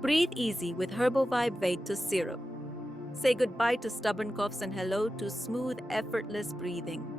Breathe easy with Herbovibe VAIDHTUS syrup. Say goodbye to stubborn coughs and hello to smooth, effortless breathing.